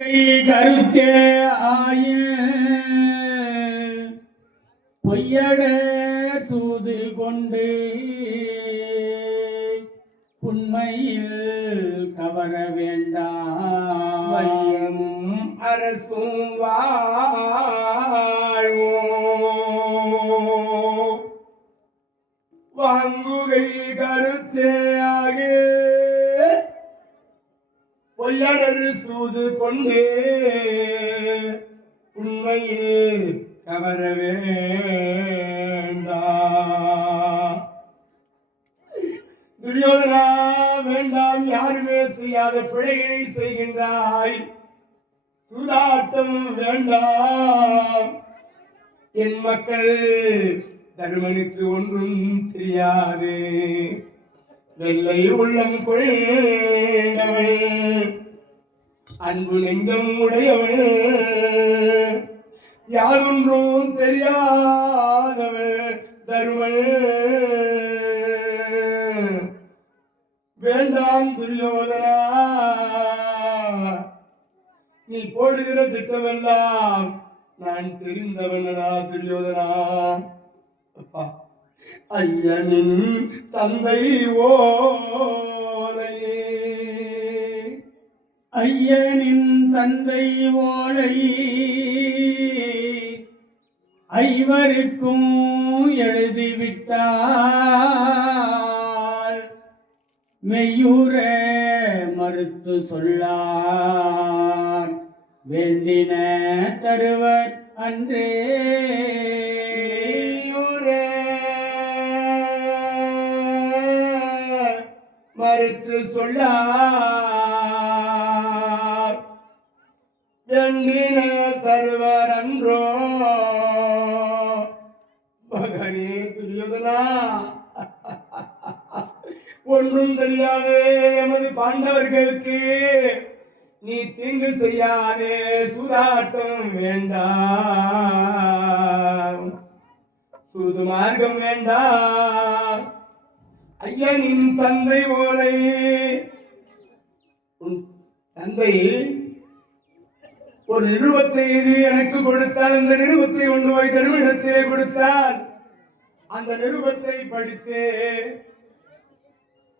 கருத்தே ஆய பொய்யட சூது கொண்டு உண்மையில் கவர வேண்டாம். வையமும் அரசும் வாழ்வோ வாங்குகை கருத்தே ஆகே பொய்யடர் சூது கொண்டே உண்மையில் கவர வேண்டா. துரியோதனா வேண்டாம், யாருமே செய்யாத பிழைகளை செய்கின்றாய். சூதாட்டம் வேண்டாம். என் மக்கள் தருமனுக்கு ஒன்றும் தெரியாது. வெள்ளை உள்ளம் கொண்டவள், அன்பு நெஞ்சம் உடையவள், யாதொன்றும் தெரியாதவள் தருமள். வேண்டாம் துரியோதனா, நீ போடுகிற திட்டமெல்லாம் நான் தெரிந்தவனடா துரியோதனா. அப்பா, ஐயனின் தந்தை ஓலை, ஐயனின் தந்தை ஓலை ஐவருக்கும் எழுதிவிட்டால் மெய்யூர மறுத்து சொல்லார் வேண்டின தருவர் அன்றே. மறுத்து சொல்லார் வேண்டின தருவர் அன்றோ. மகனே துரியோதனா, ஒன்றும் தெரியாதே எமது பாண்டவர்களுக்கு நீ தீங்கு செய்யாதே. சூதாட்டம் வேண்டாம், சூது மார்க்கம் வேண்டாம். ஐயனின் தந்தை ஓலை, உன் தந்தை ஒரு நிருபத்தை எனக்கு கொடுத்தால், அந்த நிருபத்தை கொண்டு போய் தருமிடத்திலே கொடுத்தால், அந்த நிருபத்தை படித்து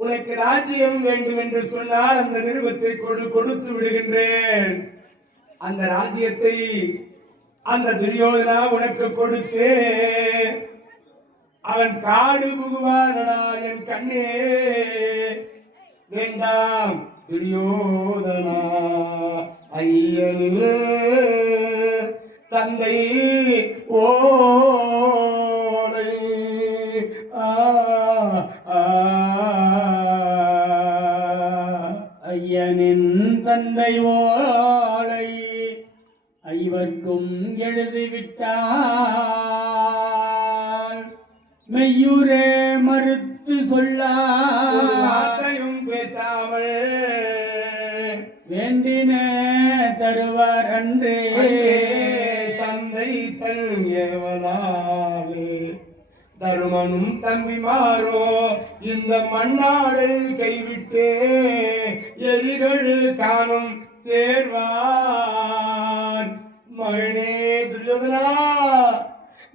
உனக்கு ராஜ்யம் வேண்டும் என்று சொன்னால் அந்த நிருபத்தை கொடுத்து விடுகின்றேன். அந்த ராஜ்யத்தை அந்த துரியோதனா உனக்கு கொடுத்து அவன் காடு புகுவானடா என் கண்ணே. வேண்டாம் துரியோதனா, ஐயனின் தந்தை ஓலை. ஐயனின் தந்தை ஓலை ஐவர்க்கும் எழுதிவிட்டால் மெய்யூரே மறுத்து சொல்லாத்தையும் பேசாமல் வேண்டின தருவார் அன்றே. தந்தை தல்யவனாலே தருமனும் தம்பிமாரோ இந்த மண்ணாளில் கைவிட்டே எரிகள் காணும் சேர்வான். மகனே துரியோதனா,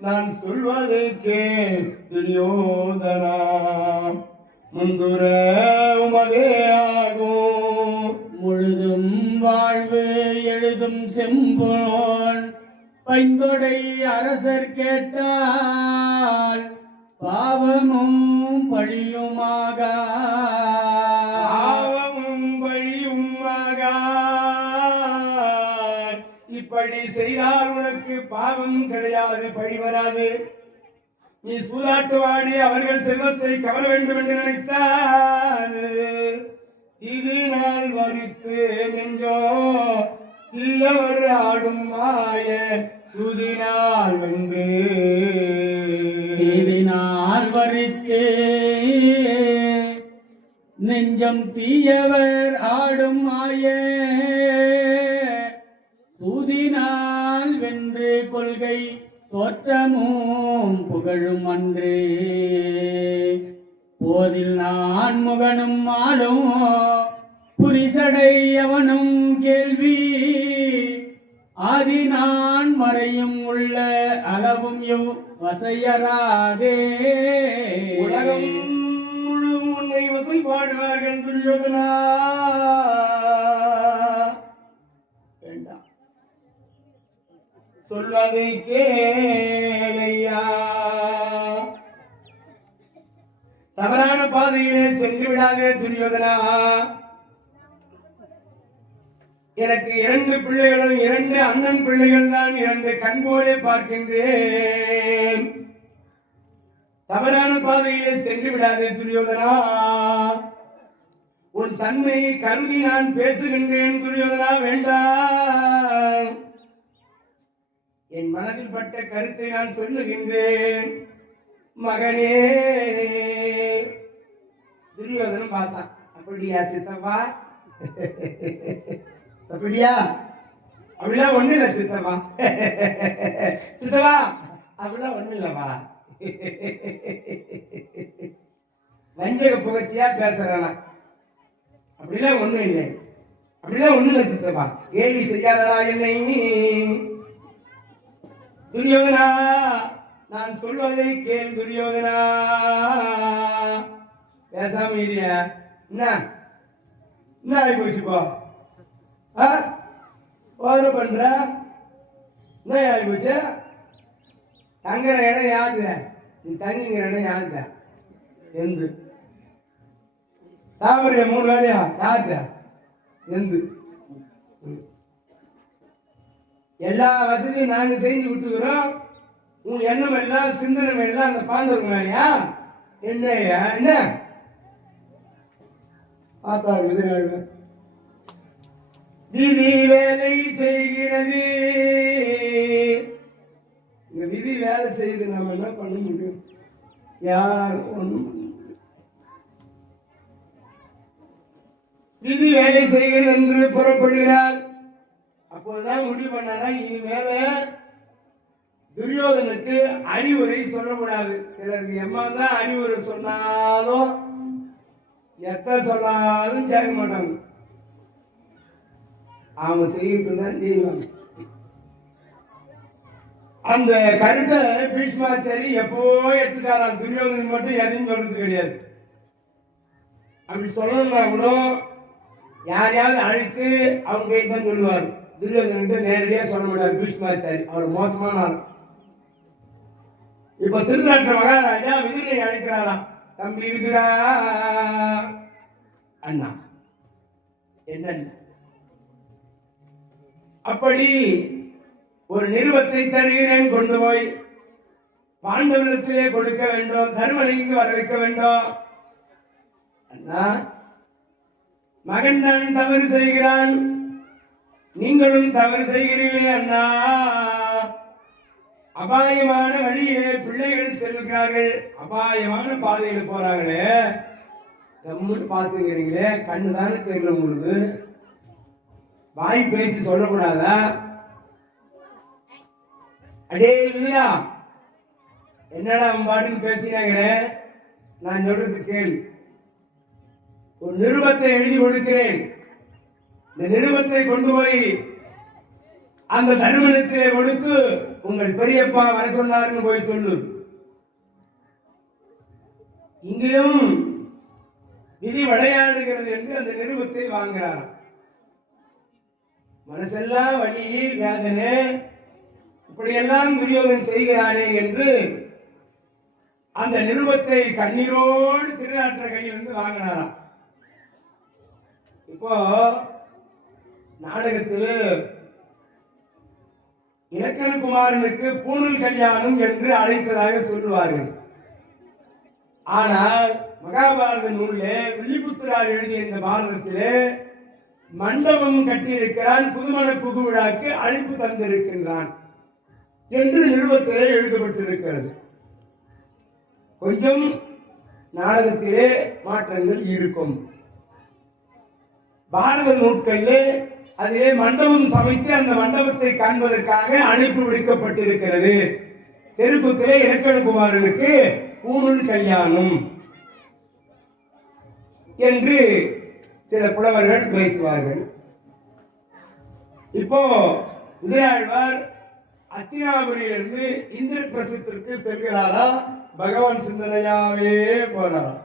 நான் சொல்வதை கேள் துரியோதனா. முந்துர உமதே ஆகும் முழுதும் வாழ்வு எழுதும் செம்போன் பைந்தொடை அரசர் கேட்டால் பாவமும் பழியுமாக, பாவமும் பழியுமாக. இப்படி செய்தால் உனக்கு பாவம் கிடையாது, பழி வராது. நீ சூதாட்டுவாடி அவர்கள் செல்வத்தை கவர வேண்டும் என்று நினைத்தால் இது நாள் வரித்து நெஞ்சோ தீயவர் ஆடும் மாய சுதினால் வென்று. தீதினால் வரித்து நெஞ்சம் தீயவர் ஆடும் மாய சூதினால் வென்று கொள்கை தோற்றமும் புகழும் அன்று. போதில் நான் முகனும் ஆளும் புரிசடை அவனும் கேள்வி ஆதி நான் மறையும் உள்ள அளவும் எவ் வசையராதே உலகம் முழுவதும் உன்னை வசைபாடுவார்கள் துரியோதனா. வேண்டாம், சொல்வதை கேளையா. தவறான பாதையிலே சென்று விடாதே துரியோதனா. எனக்கு 2 பிள்ளைகளும் 2 அண்ணன் பிள்ளைகள் தான், 2 கண்போலே பார்க்கின்றேன். தவறான பாதையிலே சென்று விடாதே துரியோதனா. உன் தன்மையை கருதி நான் பேசுகின்றேன் துரியோதனா, வேண்டாம். என் மனதில் பட்ட கருத்தை நான் சொல்லுகின்றேன். மகனே, துரியோதனன் பார்த்தான். அப்படியா சித்தப்பா? அப்படியா? அப்படிலாம் ஒண்ணு இல்லை சித்தப்பா. சித்தப்பா அப்படிலாம் ஒண்ணு இல்லப்பா. வஞ்சக புகழ்ச்சியா பேசுறானா? அப்படிலாம் ஒண்ணு இல்லை, அப்படிலாம் ஒண்ணு இல்லை சித்தப்பா. கேலி செய்யாதடா என்னை துரியோதனா. நான் சொல்வதை கேள் துரியோதனா. பேசாம இல்லையா? என்ன ஆகி போச்சுப்பா? ஓதனை பண்ற என்ன ஆகி போச்சு? தங்குற இடம் யாருத? நீ தங்கிங்கிற இடம் யாருத? எந்து சாப்பிடுற 3 வேலையா யாருத? எந்து எல்லா வசதியும் நாங்க செஞ்சு கொடுத்துக்கிறோம். உன் எண்ணம் எல்லாம் சிந்தனை எல்லாம் அந்த பாண்டவர் மேலையா? என்னையா என்ன பார்த்தா விதிநாள் விதி வேலை செய்கிறது. இந்த விதி வேலை செய்து நம்ம என்ன பண்ண முடியும்? யார் ஒண்ணும் பண்ண முடியும். விதி வேலை செய்கிறது என்று புறப்படுகிறார். அப்போதுதான் முடிவு பண்ணாரா, இனிமேல துரியோதனுக்கு அறிவுரை சொல்லக்கூடாது. சிலருக்கு எம்மா தான் அறிவுரை சொன்னாலும் எத்த சொன்னாலும் கேட்க மாட்டாங்க. அவங்க செய்யறது தான் செய்வாங்க. அந்த கருத்தை பீஷ்மாச்சாரி எப்போ எடுத்துக்காராம். துரியோதனன் மட்டும் எதையும் சொல்றது கிடையாது. அப்படி சொல்லணும்னா கூட யாரையாவது அழைத்து அவங்க கிட்ட தான் சொல்லுவார். துரியோதனன் நேரடியாக சொல்ல முடியாது. பீஷ்மாச்சாரி அவர் மோசமான ஆள். இப்ப திருநாட்டு மகாராஜா விதுரனை அழைக்கிறாராம். தம்பி விதுரா, அண்ணா என்ன அப்படி ஒரு நிறுவத்தை தருகிறேன், கொண்டு போய் பாண்டவனிடத்திலே கொடுக்க வேண்டும், தர்மலிங்கு வர வைக்க வேண்டும். அண்ணா, மகன் தான் தவறு செய்கிறான், நீங்களும் தவறு செய்கிறீர்களே அண்ணா. அபாயமான வழியிலே பிள்ளைகள் செல்கிறார்கள், அபாயமான பாதையில் போறாங்களே, கம்முன்னு பார்த்துக்கிறீங்களே, கண்ணு தானே தெரியல உங்களுக்கு, வாய் பேசி சொல்லக்கூடாதா? அடே இல்லையா, என்னடா பாட்டுன்னு பேசினாங்க. நான் சொல்றது கேள். ஒரு நிருபத்தை எழுதி கொடுக்கிறேன். இந்த நிருபத்தை கொண்டு போய் அந்த தருமனத்திலே கொடுத்து உங்கள் பெரியப்பா வர சொன்னாருன்னு போய் சொல்லு. இங்கேயும் விதி விளையாடுகிறது என்று அந்த நிருபத்தை வாங்குறார். மனசெல்லாம் வலி வேதனை, இப்படியெல்லாம் துரியோதனன் செய்கிறானே என்று அந்த நிருபத்தை கண்ணீரோடு திருநாற்ற கையிலிருந்து வாங்கினாராம். இப்போ நாடகத்தில் இலக்கணகுமாரனுக்கு பூணூல் கல்யாணம் என்று அழைத்ததாக சொல்லுவார்கள். ஆனால் மகாபாரத நூலிலே வில்லிபுத்திரார் எழுதிய இந்த பாரதத்திலே மண்டபம் கட்டியிருக்கிறான், புதுமண புகு விழாக்கு அழைப்பு தந்திருக்கின்றான் என்று நிருபத்திலே எழுதப்பட்டிருக்கிறது. கொஞ்சம் நாடகத்திலே மாற்றங்கள் இருக்கும். பாரத நூட்களிலே அதிலே மண்டபம் சமைத்து அந்த மண்டபத்தை காண்பதற்காக அழைப்பு விடுக்கப்பட்டிருக்கிறது. தெருக்கூத்திலே இலக்கணகுமாரனுக்கு பூணூல் கல்யாணம் என்று சில புலவர்கள் பேசுவார்கள். இப்போ குதிரையாழ்வார் அஸ்தினாபுரியிலிருந்து இந்திரபிரசத்திற்கு செல்கிறாரா, பகவான் சிந்தனையாவே போறாராம்.